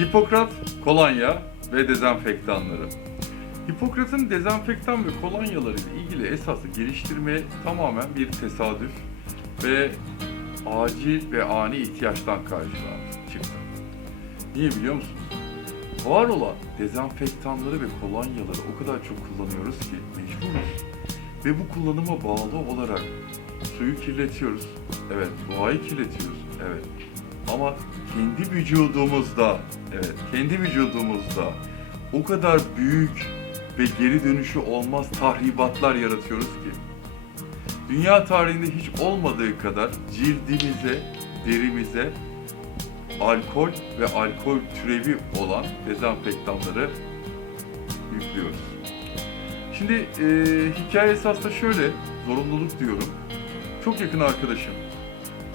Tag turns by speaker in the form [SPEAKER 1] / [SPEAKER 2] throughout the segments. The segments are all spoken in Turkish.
[SPEAKER 1] Hipokrat, kolonya ve dezenfektanları. Hipokrat'ın dezenfektan ve kolonyaları ile ilgili esası geliştirme tamamen bir tesadüf ve acil ve ani ihtiyaçtan karşılandı, çıktı. Niye biliyor musunuz? Var olan dezenfektanları ve kolonyaları o kadar çok kullanıyoruz ki mecburuz. Ve bu kullanıma bağlı olarak suyu kirletiyoruz. Evet, doğayı kirletiyoruz. Evet. Ama kendi vücudumuzda, evet, kendi vücudumuzda o kadar büyük ve geri dönüşü olmaz tahribatlar yaratıyoruz ki. Dünya tarihinde hiç olmadığı kadar cildimize, derimize alkol ve alkol türevi olan dezenfektanları yüklüyoruz. Şimdi e, hikaye esasında şöyle, zorunluluk diyorum. Çok yakın arkadaşım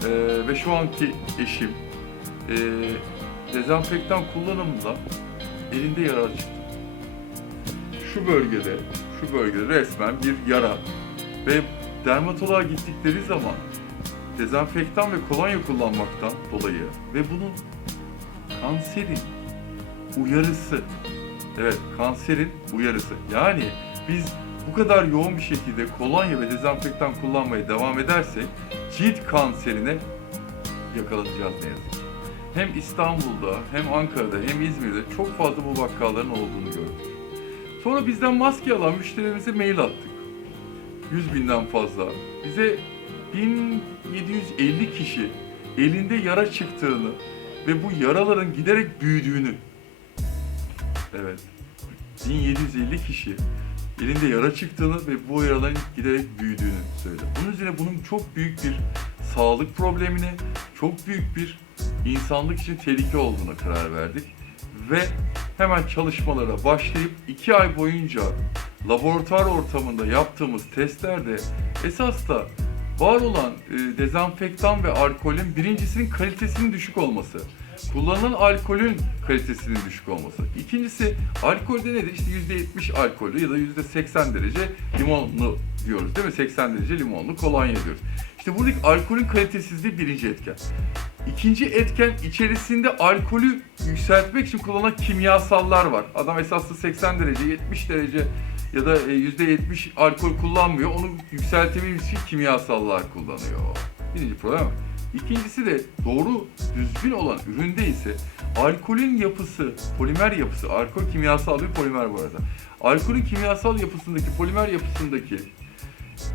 [SPEAKER 1] e, ve şu anki eşim e, dezenfektan kullanımında elinde yara çıktı. Şu bölgede, şu bölgede resmen bir yara ve dermatoloğa gittikleri zaman dezenfektan ve kolonya kullanmaktan dolayı ve bunun kanserin uyarısı, evet kanserin uyarısı. Yani biz bu kadar yoğun bir şekilde kolonya ve dezenfektan kullanmaya devam edersek cilt kanserine yakalanacağız ne yazık ki. Hem İstanbul'da hem Ankara'da hem İzmir'de çok fazla bu vakaların olduğunu gördük. Sonra bizden maske alan müşterilerimize mail attık. 100 binden fazla. Bize 1750 kişi elinde yara çıktığını ve bu yaraların giderek büyüdüğünü evet 1750 kişi elinde yara çıktığını ve bu yaraların giderek büyüdüğünü söyledi. Bunun üzerine bunun çok büyük bir sağlık problemine, çok büyük bir insanlık için tehlike olduğuna karar verdik. Ve hemen çalışmalara başlayıp iki ay boyunca laboratuvar ortamında yaptığımız testlerde esas da var olan e, dezenfektan ve alkolün birincisinin kalitesinin düşük olması. Kullanılan alkolün kalitesinin düşük olması. İkincisi alkolde nedir? İşte %70 alkollü ya da %80 derece limonlu diyoruz değil mi? 80 derece limonlu kolonya diyoruz. İşte buradaki alkolün kalitesizliği birinci etken. İkinci etken içerisinde alkolü yükseltmek için kullanılan kimyasallar var. Adam esaslı 80 derece, 70 derece ya da e, %70 alkol kullanmıyor. Onu yükseltebilmek için kimyasallar kullanıyor. Birinci problem. İkincisi de doğru düzgün olan üründe ise alkolün yapısı, polimer yapısı, alkol kimyasal bir polimer bu arada. Alkolün kimyasal yapısındaki, polimer yapısındaki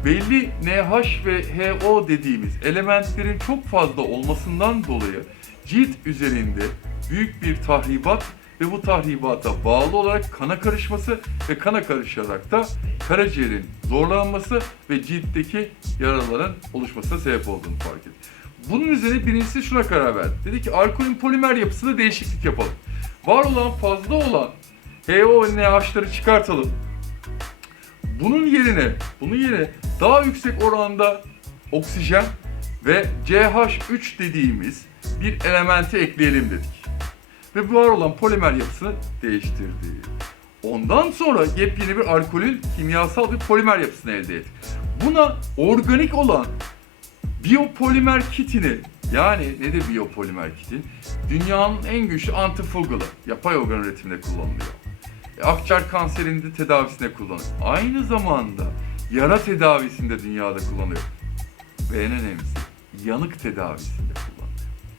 [SPEAKER 1] belli NH ve HO dediğimiz elementlerin çok fazla olmasından dolayı cilt üzerinde büyük bir tahribat ve bu tahribata bağlı olarak kana karışması ve kana karışarak da karaciğerin zorlanması ve ciltteki yaraların oluşmasına sebep olduğunu fark etti. Bunun üzerine birincisi şuna karar verdi. Dedi ki alkolün polimer yapısında değişiklik yapalım. Var olan fazla olan HO ve NH'ları çıkartalım. Bunun yerine, bunun yerine daha yüksek oranda oksijen ve CH3 dediğimiz bir elementi ekleyelim dedik. Ve bu var olan polimer yapısını değiştirdi. Ondan sonra yepyeni bir alkolün kimyasal bir polimer yapısını elde ettik. Buna organik olan biyopolimer kitini yani nedir biyopolimer kitin? Dünyanın en güçlü antifungalı yapay organ üretiminde kullanılıyor. Akciğer kanserinde tedavisinde kullanılıyor. Aynı zamanda yara tedavisinde dünyada kullanılıyor. Ve en önemlisi yanık tedavisinde kullanılıyor.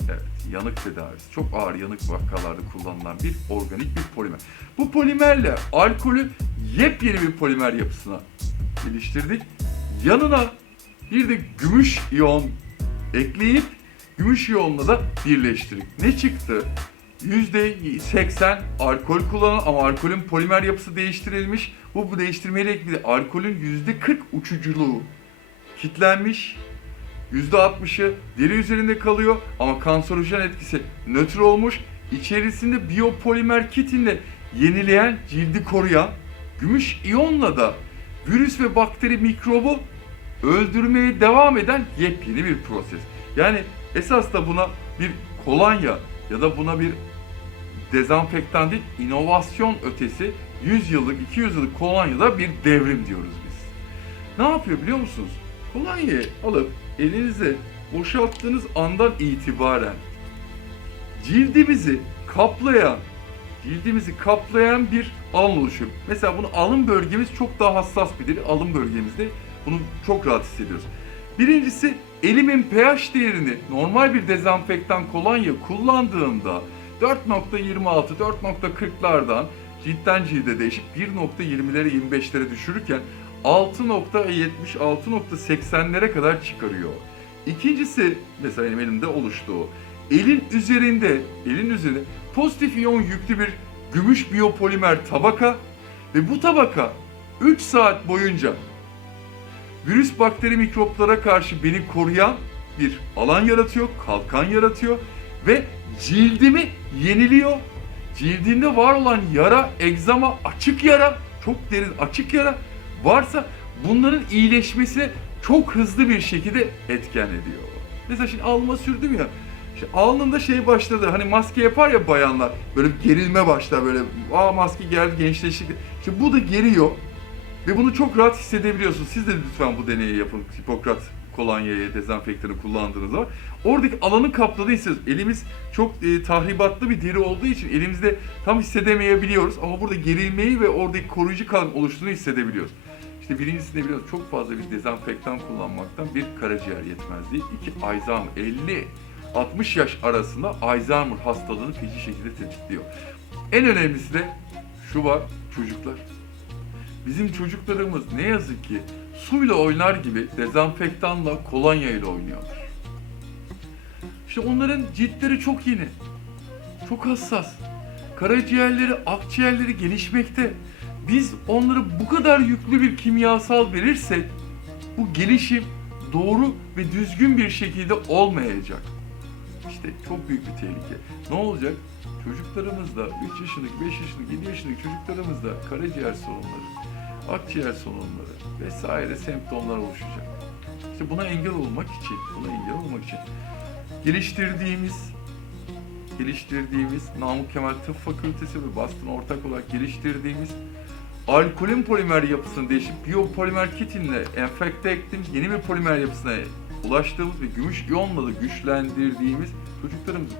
[SPEAKER 1] Evet, yanık tedavisi. Çok ağır yanık vakalarda kullanılan bir organik bir polimer. Bu polimerle alkolü yepyeni bir polimer yapısına geliştirdik. Yanına bir de gümüş iyon ekleyip gümüş iyonla da birleştirdik. Ne çıktı? %80 alkol kullanan ama alkolün polimer yapısı değiştirilmiş. Bu, bu değiştirmeyle ilgili alkolün %40 uçuculuğu kitlenmiş. %60'ı deri üzerinde kalıyor ama kanserojen etkisi nötr olmuş. İçerisinde biyopolimer kitinle yenileyen, cildi koruyan, gümüş iyonla da virüs ve bakteri mikrobu öldürmeye devam eden yepyeni bir proses. Yani esas da buna bir kolonya ya da buna bir dezenfektan değil, inovasyon ötesi 100 yıllık, 200 yıllık kolonyada bir devrim diyoruz biz. Ne yapıyor biliyor musunuz? Kolonyayı alıp elinize boşalttığınız andan itibaren cildimizi kaplayan, cildimizi kaplayan bir alan oluşuyor. Mesela bunu alın bölgemiz çok daha hassas bir deri. Alın bölgemizde bunu çok rahat hissediyoruz. Birincisi elimin pH değerini normal bir dezenfektan kolonya kullandığımda 4.26, 4.40'lardan ciltten cilde değişip 1.20'lere 25'lere düşürürken 6.70, 6.80'lere kadar çıkarıyor. İkincisi mesela benim elimde oluştu o. Elin üzerinde, elin üzerinde pozitif iyon yüklü bir gümüş biyopolimer tabaka ve bu tabaka 3 saat boyunca virüs, bakteri, mikroplara karşı beni koruyan bir alan yaratıyor, kalkan yaratıyor ve cildimi yeniliyor. Cildinde var olan yara, egzama, açık yara, çok derin açık yara varsa bunların iyileşmesine çok hızlı bir şekilde etken ediyor. Mesela şimdi alnıma sürdüm ya. İşte alnımda şey başladı. Hani maske yapar ya bayanlar. Böyle bir gerilme başlar böyle. Aa maske geldi gençleştik. İşte bu da geriyor. Ve bunu çok rahat hissedebiliyorsunuz. Siz de lütfen bu deneyi yapın. Hipokrat kolonyayı, dezenfektanı kullandığınız zaman. Oradaki alanı hissediyoruz. Elimiz çok e, tahribatlı bir deri olduğu için elimizde tam hissedemeyebiliyoruz. Ama burada gerilmeyi ve oradaki koruyucu kalan oluştuğunu hissedebiliyoruz. İşte birincisi ne biliyoruz? Çok fazla bir dezenfektan kullanmaktan bir karaciğer yetmezliği, iki Alzheimer, 50 60 yaş arasında Alzheimer hastalığını feci şekilde tetikliyor. En önemlisi de şu var çocuklar. Bizim çocuklarımız ne yazık ki suyla oynar gibi dezenfektanla, kolonyayla oynuyorlar. İşte onların ciltleri çok yeni, çok hassas. Karaciğerleri, akciğerleri gelişmekte. Biz onlara bu kadar yüklü bir kimyasal verirsek bu gelişim doğru ve düzgün bir şekilde olmayacak. İşte çok büyük bir tehlike. Ne olacak? Çocuklarımızda 3 yaşındaki, 5 yaşındaki, 7 yaşındaki çocuklarımızda karaciğer sorunları, akciğer sorunları vesaire semptomlar oluşacak. İşte buna engel olmak için, buna engel olmak için geliştirdiğimiz geliştirdiğimiz Namık Kemal Tıp Fakültesi ve Boston ortak olarak geliştirdiğimiz alkolün polimer yapısını değişip biyopolimer kitinle enfekte ettiğimiz yeni bir polimer yapısına ulaştığımız ve gümüş iyonla da güçlendirdiğimiz çocuklarımızı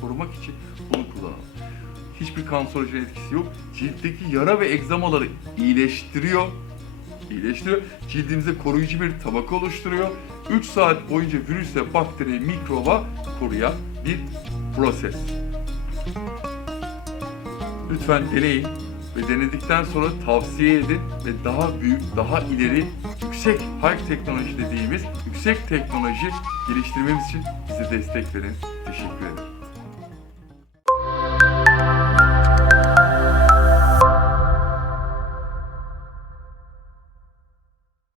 [SPEAKER 1] korumak için bunu kullanalım. Hiçbir kanserojen etkisi yok. Ciltteki yara ve egzamaları iyileştiriyor. İyileştiriyor. Cildimize koruyucu bir tabaka oluşturuyor. 3 saat boyunca virüse, bakteriye, mikroba koruyan bir proses. Lütfen deneyin ve denedikten sonra tavsiye edin ve daha büyük, daha ileri, yüksek high teknoloji dediğimiz yüksek teknoloji geliştirmemiz için bize destek verin. Teşekkür ederim.